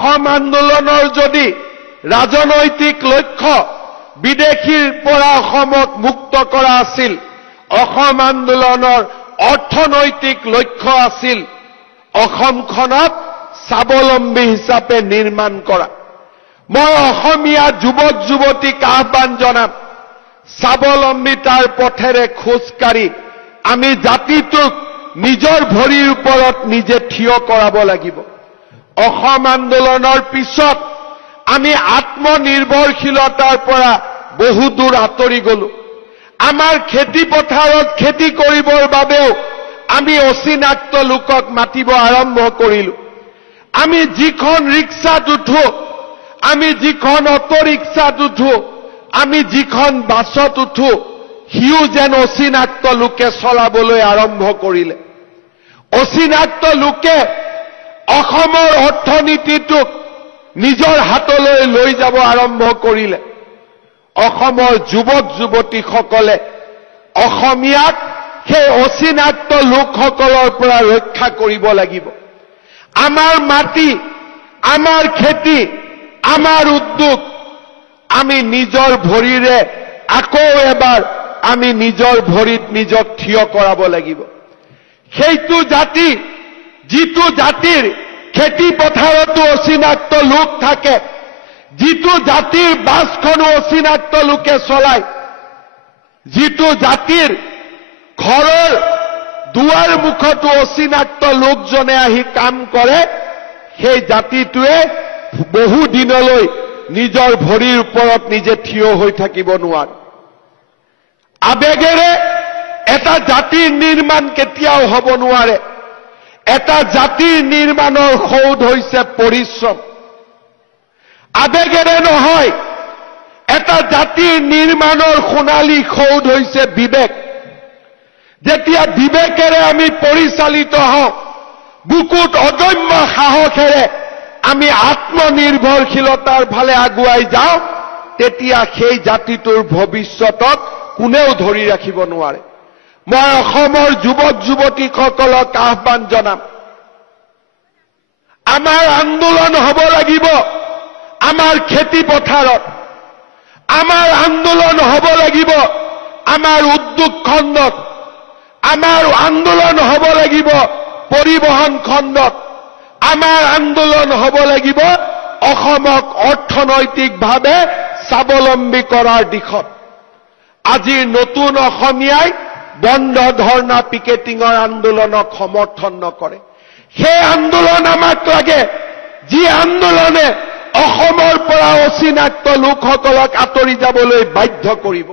অসম আন্দোলনৰ যদি ৰাজনৈতিক লক্ষ্য বিদেশীৰ পৰা অসমক মুক্ত কৰা আছিল, অসম আন্দোলনৰ অৰ্থনৈতিক লক্ষ্য আছিল অসমখনক স্বাৱলম্বী হিচাপে নিৰ্মাণ কৰা। মই অসমীয়া যুৱক যুৱতীক আহ্বান জনাম, স্বাৱলম্বিতাৰ পথেৰে খোজকাঢ়ি আমি জাতিটোক নিজৰ ভৰিৰ ওপৰত নিজে থিয় কৰাব লাগিব। অসম আন্দোলনৰ পিছত আমি আত্মনিৰ্ভৰশীলতাৰ পৰা বহু দূৰ আঁতৰি গলো। আমাৰ খেতি পথাৰত খেতি কৰিবৰ বাবেও আমি অচিনাক্ত লোকক মাতিব আৰম্ভ কৰিলো। আমি যিখন ৰিক্সাত উঠো, আমি যিখন অটো ৰিক্সাত উঠো, আমি যিখন বাছত উঠো, সিও যেন অচিনাক্ত লোকে চলাবলৈ আৰম্ভ কৰিলে। অচিনাক্ত লোকে অসমৰ অৰ্থনীতিটোক নিজৰ হাতলৈ লৈ যাব আৰম্ভ কৰিলে। অসমৰ যুৱক যুৱতীসকলে অসমীয়াক সেই অচিনাক্ত লোকসকলৰ পৰা ৰক্ষা কৰিব লাগিব। আমাৰ মাটি, আমাৰ খেতি, আমাৰ উদ্যোগ আমি নিজৰ ভৰিৰে আকৌ এবাৰ আমি নিজৰ ভৰিত নিজক থিয় কৰাব লাগিব। সেইটো জাতি, যিটো জাতিৰ খেতি পথাৰতো অচিনাক্ত লোক থাকে, যিটো জাতিৰ বাছখনো অচিনাক্ত লোকে চলায়, যিটো জাতিৰ ঘৰৰ দুৱাৰ মুখতো অচিনাক্ত লোকজনে আহি কাম কৰে, সেই জাতিটোৱে বহু দিনলৈ নিজৰ ভৰিৰ ওপৰত নিজে থিয় হৈ থাকিব নোৱাৰে। আবেগেৰে এটা জাতিৰ নিৰ্মাণ কেতিয়াও হ'ব নোৱাৰে। এটা জাতিৰ নিৰ্মাণৰ সৌধ হৈছে পৰিশ্ৰম। আবেগেৰে নহয়, এটা জাতিৰ নিৰ্মাণৰ সোণালী সৌধ হৈছে বিবেক। যেতিয়া বিবেকেৰে আমি পৰিচালিত হওঁ, বুকুত অদম্য সাহসেৰে আমি আত্মনিৰ্ভৰশীলতাৰ ফালে আগুৱাই যাওঁ, তেতিয়া সেই জাতিটোৰ ভৱিষ্যতক কোনেও ধৰি ৰাখিব নোৱাৰে। মই অসমৰ যুৱক যুৱতীসকলক আহ্বান জনাম, আমাৰ আন্দোলন হ'ব লাগিব আমাৰ খেতি পথাৰত, আমাৰ আন্দোলন হ'ব লাগিব আমাৰ উদ্যোগ খণ্ডত, আমাৰ আন্দোলন হ'ব লাগিব পৰিবহন খণ্ডত, আমাৰ আন্দোলন হ'ব লাগিব অসমক অৰ্থনৈতিকভাৱে স্বাৱলম্বী কৰাৰ দিশত। আজিৰ নতুন অসমীয়াই বন্ধ ধৰ্ণা পিকেটিঙৰ আন্দোলনক সমৰ্থন নকৰে। সেই আন্দোলন আমাক লাগে, যি আন্দোলনে অসমৰ পৰা অচিনাক্ত লোকসকলক আঁতৰি যাবলৈ বাধ্য কৰিব।